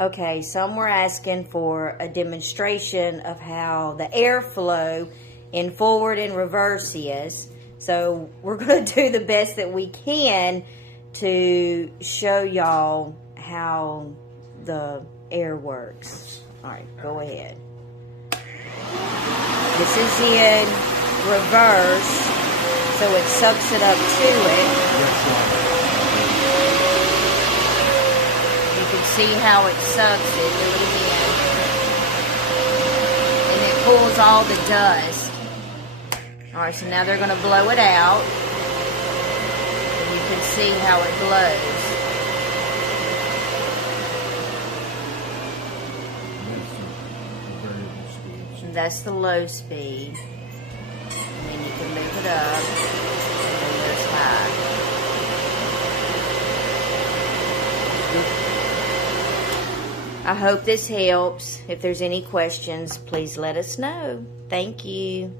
Okay, some were asking for a demonstration of how the airflow in forward and reverse is. So we're going to do the best that we can to show y'all how the air works. All right, go ahead. This is in reverse, so it sucks it up to it. You can see how it sucks it really in. And it pulls all the dust. Alright, so now they're going to blow it out. And you can see how it blows. And that's the low speed. And then you can move it up. And then there's high. I hope this helps. If there's any questions, please let us know. Thank you.